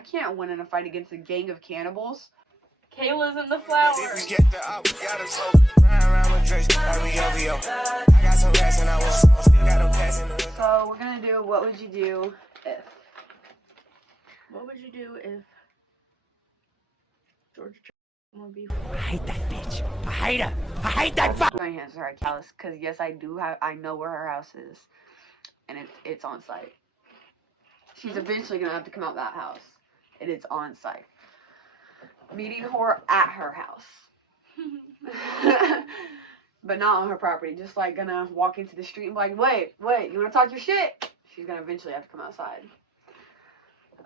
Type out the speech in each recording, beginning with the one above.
can't win in a fight against a gang of cannibals. Kayla's in the flower. So we're gonna do what would you do if. What would you do if Georgia would be? I hate that bitch. I hate her. I hate that fuck. My hands are callous because yes, I know where her house is, and it's on site. She's eventually gonna have to come out that house. It is on site. Meeting her at her house. But not on her property. Just like gonna walk into the street and be like, wait, you wanna talk your shit? She's gonna eventually have to come outside.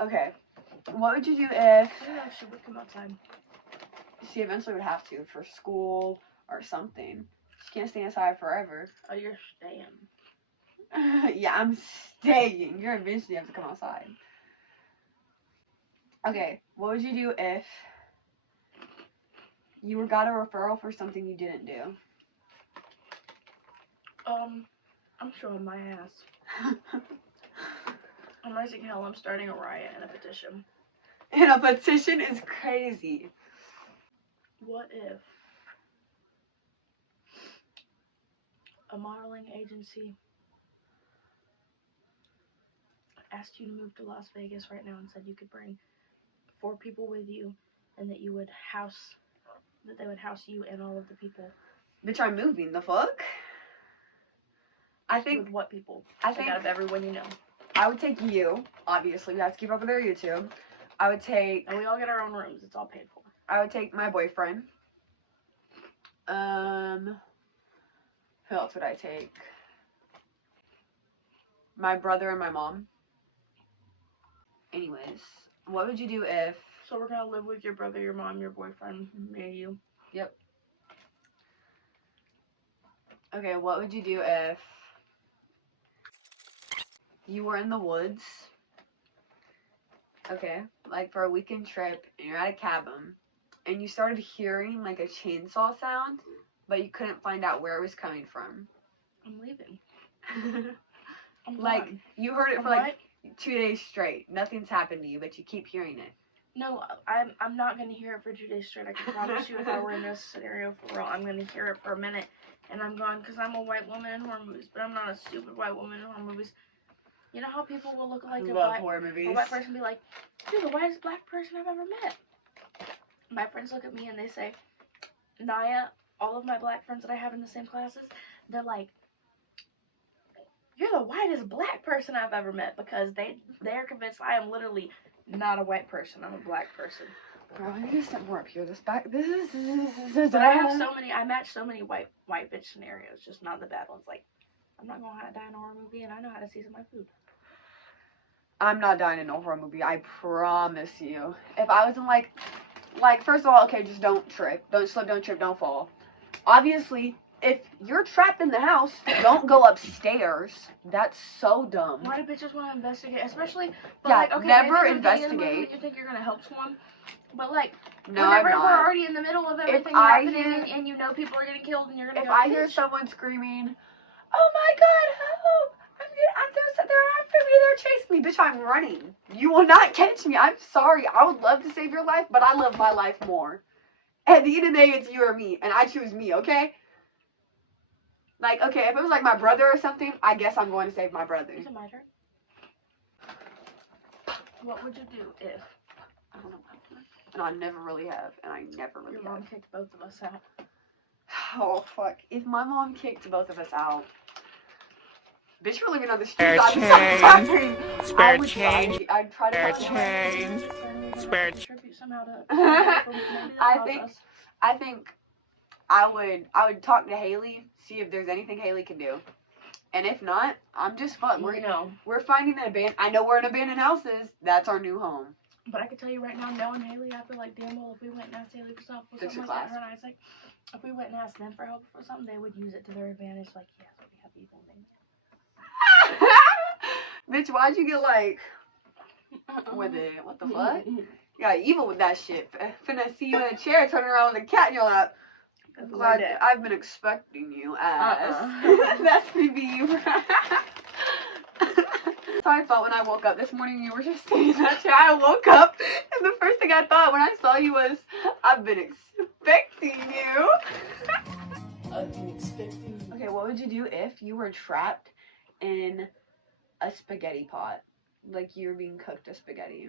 Okay. What would you do if I don't know if she would come outside. she eventually would have to for school or something? She can't stay inside forever. Oh, you're staying. Yeah, I'm staying. You're eventually have to come outside. Okay, what would you do if you got a referral for something you didn't do? I'm showing my ass. I'm raising hell. I'm starting a riot and a petition. And a petition is crazy. What if a modeling agency asked you to move to Las Vegas right now and said you could bring 4 people with you, and that they would house you and all of the people? Bitch, I'm moving. The fuck? I think With what people? I think out of everyone you know. I would take you. Obviously, we have to keep up with our YouTube. I would take. And we all get our own rooms. It's all paid for. I would take my boyfriend. Who else would I take? My brother and my mom. Anyways, what would you do if? So we're gonna live with your brother, your mom, your boyfriend, me, and you. Yep. Okay, what would you do if you were in the woods? Okay, like for a weekend trip, and you're at a cabin, and you started hearing like a chainsaw sound, but you couldn't find out where it was coming from. I'm leaving. I'm Like gone. you heard it for like 2 days straight. Nothing's happened to you, but you keep hearing it. No, I'm not gonna hear it for 2 days straight. I can promise you, if I were in this scenario for real, I'm gonna hear it for a minute, and I'm gone, because I'm a white woman in horror movies, but I'm not a stupid white woman in horror movies. You know how people will look like Love horror movies. a white person and be like, "You're the whitest black person I've ever met." My friends look at me and they say, "Naya, all of my black friends that I have in the same classes, they're like, you're the whitest black person I've ever met," because they're convinced I am literally not a white person. I'm a black person. Girl, I need to step more up here. But But I match so many white bitch scenarios, just not the bad ones. Like, I'm not gonna die in a horror movie, and I know how to season my food. I'm not dying in a horror movie. I promise you. If I was in like first of all, okay, just don't trip, don't slip, don't trip, don't fall. Obviously, if you're trapped in the house, don't go upstairs. That's so dumb. Why do bitches want to investigate? Especially, but Yeah, like, okay, never maybe in the beginning of the movie investigate. You think you're gonna help someone, but like, No, whenever I'm we're not. already in the middle of everything I happening, hear- and you know people are getting killed, and you're gonna If go, I hear "Bitch." someone screaming, "Oh my God, help! They're after me, they're chasing me," bitch, I'm running. You will not catch me. I'm sorry. I would love to save your life, but I love my life more. At the end of the day, it's you or me, and I choose me, okay? Like, okay, if it was like my brother or something, I guess I'm going to save my brother. Is it my turn? What would you do if I don't know. And I never really have, and I never really your have. mom kicked both of us out? Oh, fuck. If my mom kicked both of us out, bitch, we're living on the Spare streets. I'm so change. sorry. Spare I would change. try. I'd try to Spare find a way. change. Spare Spare contribute somehow to. I think I would talk to Haley, see if there's anything Haley can do. And if not, I'm just fucked. We're finding an abandoned. I know we're in abandoned houses. That's our new home. But I can tell you right now, knowing Haley, I feel like damn well if we went and asked Haley for something like that, her and Isaac, if we went and asked them for help for something, they would use it to their advantage. Like, yes, we have evil names. Bitch, why'd you get like with it? What the fuck? You got evil with that shit. Finna see you in a chair, turning around with a cat in your lap. Glad I've been expecting you, ass. That's me. So I thought when I woke up this morning. You were just sitting in that chair. I woke up, and the first thing I thought when I saw you was, I've been expecting you. I've been expecting. Okay, what would you do if you were trapped in a spaghetti pot? Like you were being cooked a spaghetti.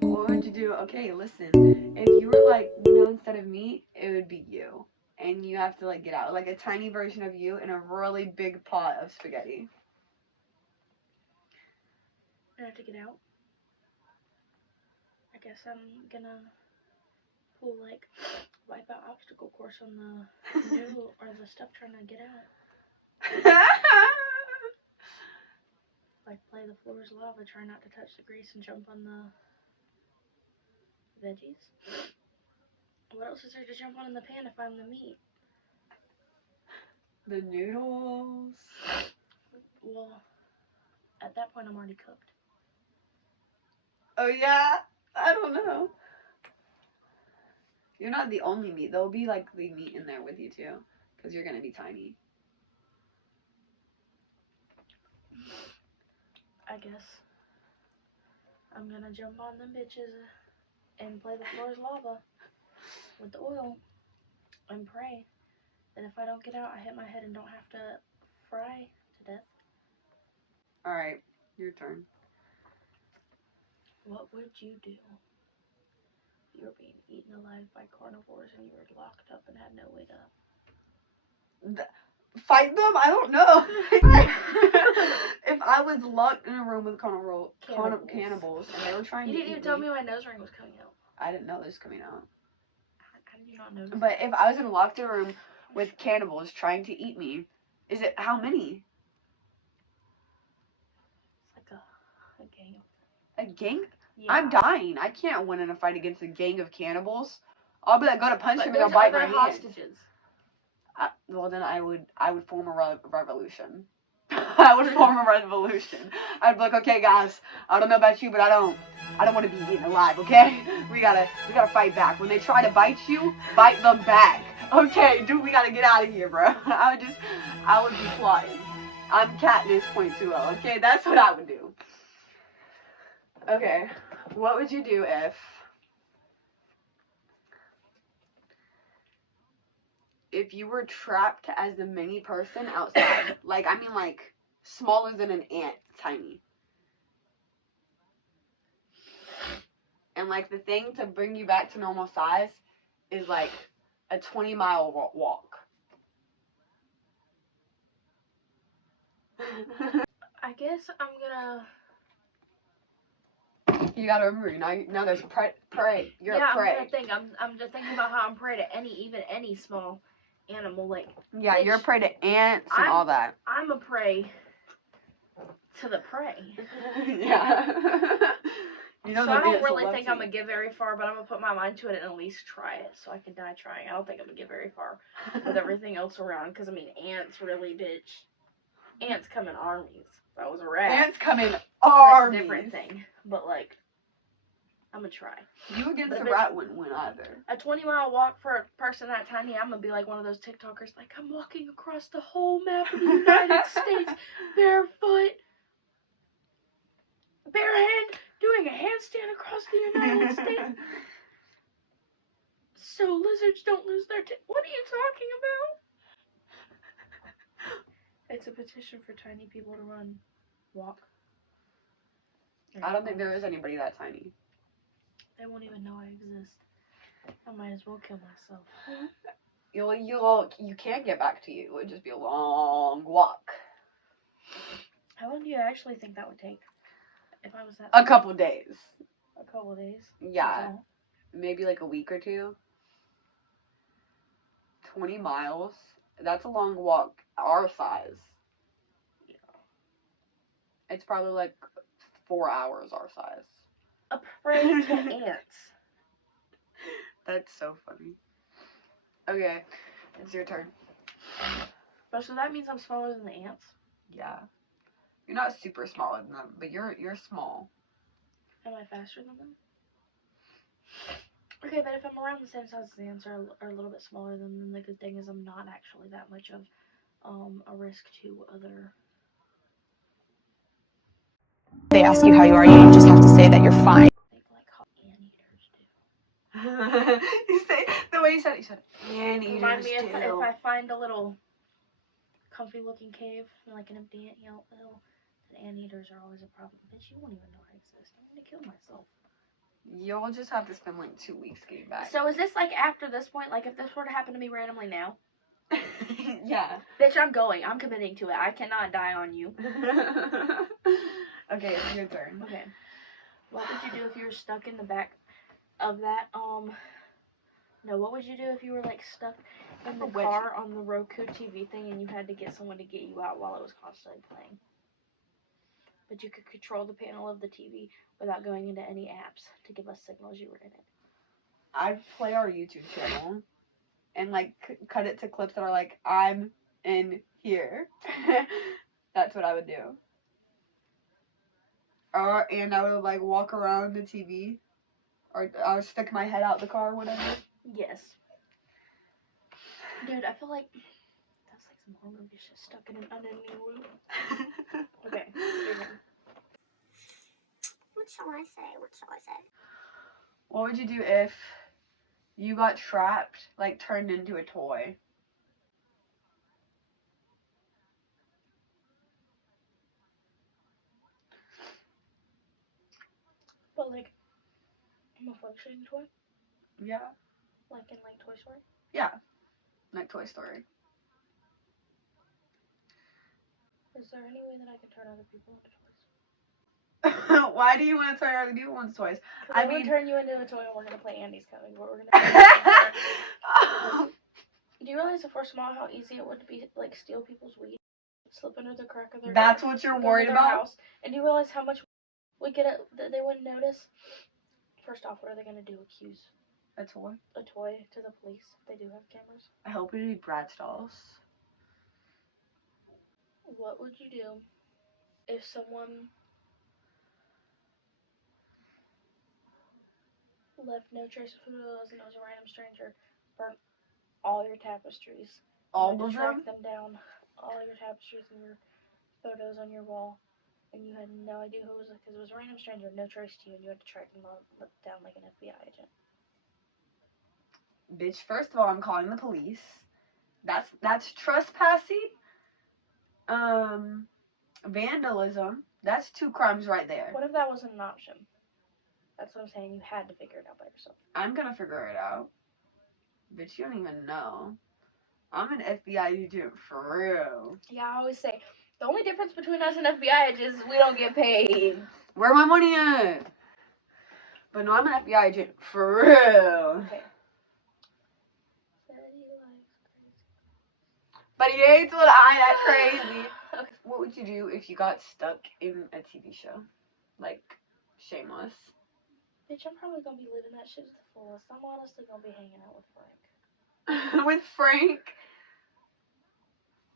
What would you do? Okay, listen. If you were like, instead of meat, it would be you. And you have to like get out. Like a tiny version of you in a really big pot of spaghetti. I have to get out. I guess I'm gonna pull like wipe out obstacle course on the noodle or the stuff trying to get out. Like play the floor is lava, try not to touch the grease and jump on the veggies. What else is there to jump on in the pan if I'm the meat? The noodles. Well, at that point I'm already cooked. Oh yeah? I don't know. You're not the only meat. There'll be like the meat in there with you too. Because you're gonna be tiny. I guess I'm gonna jump on them bitches and play the floor is lava with the oil and pray that if I don't get out, I hit my head and don't have to fry to death. Alright, your turn. What would you do? You were being eaten alive by carnivores and you were locked up and had no way to... Fight them? I don't know. If I was locked in a room with cannibals and they were trying You to didn't even tell me my nose ring was coming out. I didn't know this was coming out. How did you not know? But if I was locked in a room with cannibals trying to eat me, is it how many? It's like a gang. A gang? Yeah. I'm dying. I can't win in a fight against a gang of cannibals. I'll be like, go to punch him and they'll there's bite my other hand. hostages. Well, then I would form a revolution. I would form a revolution. I'd be like, okay, guys, I don't know about you, but I don't want to be eaten alive. Okay, we gotta fight back. When they try to bite you, bite them back. Okay, dude, we gotta get out of here, bro. I would be plotting. I'm Katniss .20. Okay, that's what I would do. Okay, what would you do if you were trapped as a mini person outside? Like, I mean, like, smaller than an ant, tiny. And, like, the thing to bring you back to normal size is, like, a 20-mile walk. I guess I'm gonna... You gotta remember, now there's prey. You're a prey. I'm just thinking about how I'm prey to any small animal. Like, Yeah, bitch, you're a prey to ants and all that. I'm a prey to the prey. Yeah. You know, so I don't really think I'm gonna get very far, but I'm gonna put my mind to it and at least try it, so I can die trying. I don't think I'm gonna get very far with everything else around, because I mean, ants really, bitch. Ants come in armies. If I was a rat, ants come in that's armies. a different thing. But like, I'm gonna try. You against But a rat wouldn't win either. A 20-mile walk for a person that tiny, I'm gonna be like one of those TikTokers, like, I'm walking across the whole map of the United States barefoot, bare hand, doing a handstand across the United States. So lizards don't lose their What are you talking about? It's a petition for tiny people to walk. I don't think there is anybody that tiny. They won't even know I exist. I might as well kill myself. You can't get back to you. It would just be a long walk. How long do you actually think that would take? If I was that... A couple days. A couple days? Yeah. Maybe like a week or two. 20 miles. That's a long walk. Our size. Yeah. It's probably like 4 hours our size. A prey to ants. That's so funny. Okay, it's your turn. But so that means I'm smaller than the ants? Yeah. You're not super smaller than them, but you're small. Am I faster than them? Okay, but if I'm around the same size as the ants or a little bit smaller than them, the good thing is I'm not actually that much of a risk to other they ask you how you are, you just have to say that you're fine. Think like how anteaters do. You say the way you said it. You said anteaters Remind me if do. I find a little comfy looking cave, like an empty anthill, the anteaters are always a problem. Bitch, you won't even know I exist. I'm gonna kill myself. You'll just have to spend like 2 weeks getting back. So is this like after this point? Like if this were to happen to me randomly now? Yeah. Bitch, I'm going. I'm committing to it. I cannot die on you. Okay, it's your turn. Okay. What would you do if you were stuck in the back of that, no, what would you do if you were like stuck in the car on the Roku TV thing and you had to get someone to get you out while it was constantly playing? But you could control the panel of the TV without going into any apps to give us signals you were in it. I'd play our YouTube channel and like cut it to clips that are like, I'm in here. That's what I would do. And I would like walk around the TV, or I would stick my head out the car, whatever. Yes. Dude, I feel like that's like some horror movie shit, stuck in an unending loop. Okay. What shall I say? What shall I say? What would you do if you got trapped, like turned into a toy? But like, I'm a functioning toy? Yeah. Like in like Toy Story? Yeah. Like Toy Story. Is there any way that I could turn other people into toys? Why do you want to turn other people into toys? I mean, turn you into a toy and we're gonna play Andy's Coming, but we're gonna Do you realize if we're small how easy it would be like steal people's weed? Slip under the crack of their That's door, what you're go worried into their about? house, and do you realize how much we get that they wouldn't notice? First off, what are they gonna do? Accuse A toy? a toy to the police if they do have cameras? I hope it'd be Bratz dolls. What would you do if someone left no trace of who it was and it was a random stranger, burnt all your tapestries, All you had of to track them? them down, all your tapestries and your photos on your wall, and you had no idea who it was because it was a random stranger, no trace to you, and you had to track them down like an FBI agent? Bitch, first of all, I'm calling the police. That's trespassing. Vandalism. That's 2 crimes right there. What if that wasn't an option? That's what I'm saying. You had to figure it out by yourself. I'm gonna figure it out. Bitch, you don't even know. I'm an FBI agent for real. Yeah, I always say the only difference between us and FBI agents is we don't get paid. Where my money at? But no, I'm an FBI agent for real. Okay. But he hates when I act crazy. Okay. What would you do if you got stuck in a TV show? Like, Shameless. Bitch, I'm probably gonna be living that shit to the fullest. I'm honestly gonna be hanging out with Frank. With Frank?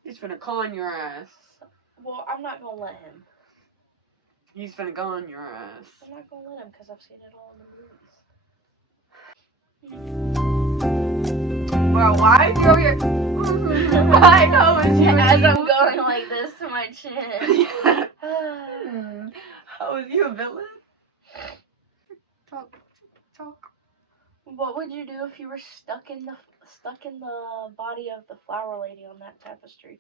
He's finna con your ass. Well, I'm not gonna let him. He's finna con your ass. I'm not gonna let him because I've seen it all in the movies. Well, why are you over here? I know what you As I'm going like this to my chin. How is you a villain? Talk. What would you do if you were stuck in the body of the flower lady on that tapestry?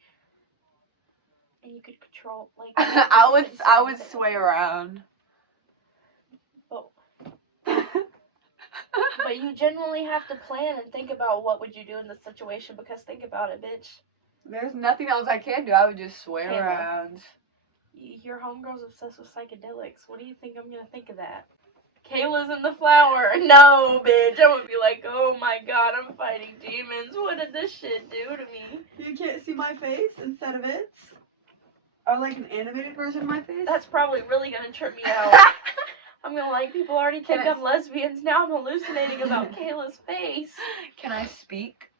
And you could control like I would sway around. But you genuinely have to plan and think about what would you do in this situation, because think about it, bitch. There's nothing else I can do. I would just sway Kayla. around. Your homegirl's obsessed with psychedelics. What do you think I'm gonna think of that? Kayla's in the flower. No, bitch. I would be like, oh my god, I'm fighting demons. What did this shit do to me? You can't see my face instead of it? Or like an animated version of my face? That's probably really gonna trip me out. I'm gonna like, people already think I'm lesbians. Now I'm hallucinating about Kayla's face. Can I speak?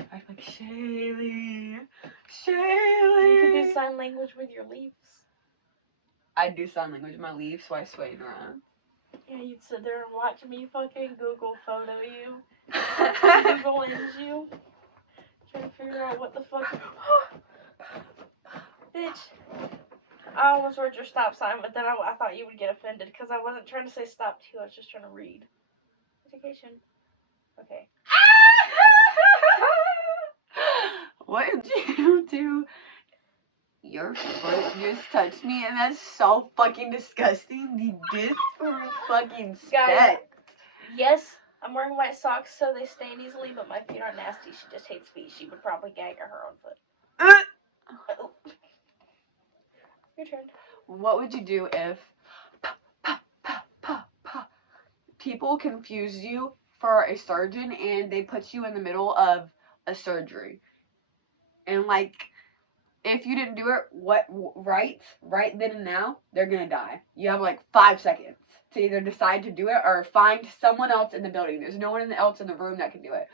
I'm like, Shaylee. Shaylee. You could do sign language with your leaves. I do sign language with my leaves, so I sway it around. Yeah, you'd sit there and watch me fucking Google photo you. Google lens you. Trying to figure out what the fuck. Bitch. I I almost wrote your stop sign, but then I thought you would get offended because I wasn't trying to say stop to you. I was just trying to read. Education. Okay. What did you do? Your foot just touched me, and that's so fucking disgusting. The fucking Guys. step. Yes, I'm wearing white socks so they stain easily, but my feet aren't nasty. She just hates feet. She would probably gag at her own foot. Oh. Your turn. What would you do if people confuse you for a surgeon and they put you in the middle of a surgery? And like, if you didn't do it right then and now, they're gonna die. You have like 5 seconds to either decide to do it or find someone else in the building. There's no one else in the room that can do it,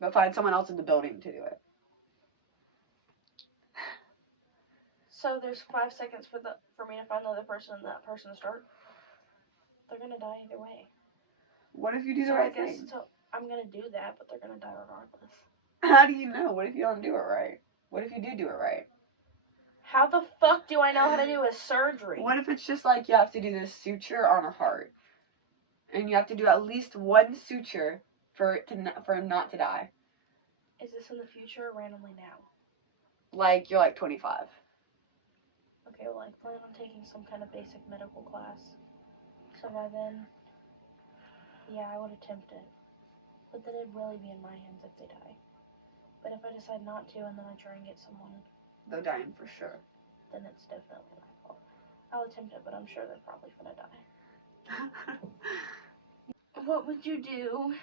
but find someone else in the building to do it. So there's 5 seconds for me to find the other person and that person to start. They're gonna die either way. What if you do the So right I guess thing? so I'm gonna do that, but they're gonna die regardless. How do you know? What if you don't do it right? What if you do it right? How the fuck do I know how to do a surgery? What if it's just like you have to do this suture on a heart, and you have to do at least one suture for him not to die? Is this in the future or randomly now? Like you're like 25. Okay, well I plan on taking some kind of basic medical class. So by then, yeah, I would attempt it. But then it'd really be in my hands if they die. But if I decide not to and then I try and get someone, They're dying for sure. then it's definitely my fault. I'll attempt it, but I'm sure they're probably gonna die. What would you do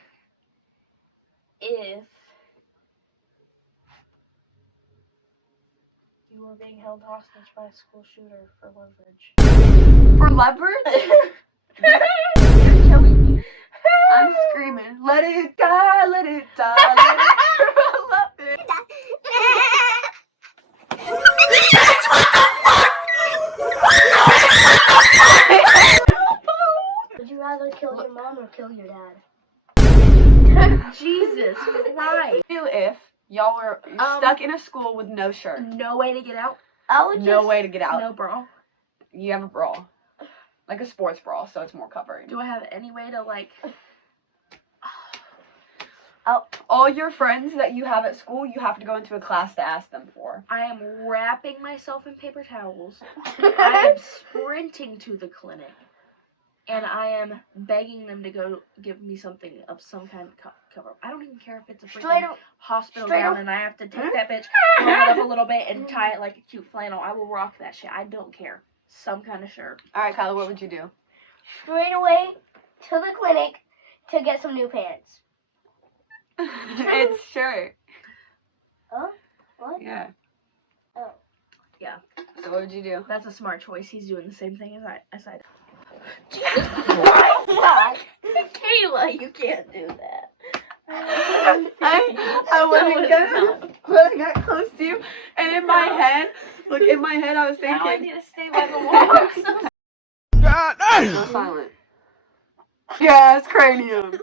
if you were being held hostage by a school shooter for leverage? For leverage? You're killing me. I'm screaming. Let it die, let it die, let it die. Would you rather kill your mom or kill your dad? Jesus Christ. Do if y'all were stuck in a school with no shirt, No way to get out? I would no way to get out. No bra. You have a bra, like a sports bra, so it's more covering. Do I have any way to like... All your friends that you have at school, you have to go into a class to ask them for. I am wrapping myself in paper towels. I am sprinting to the clinic. And I am begging them to go give me something of some kind of cover. I don't even care if it's a freaking hospital gown and I have to take that bitch, roll it up a little bit, and tie it like a cute flannel. I will rock that shit. I don't care. Some kind of shirt. Alright, Kyla, what would you do? straight away to the clinic to get some new pants. It's shirt. Huh? What? Yeah. Oh. Yeah. So what would you do? That's a smart choice. He's doing the same thing as I did. Jesus Christ! Kayla, you can't do that. I wasn't got close to you, and in my head, I was Now I thinking. need to stay by the wall. Go silent. Yes, cranium.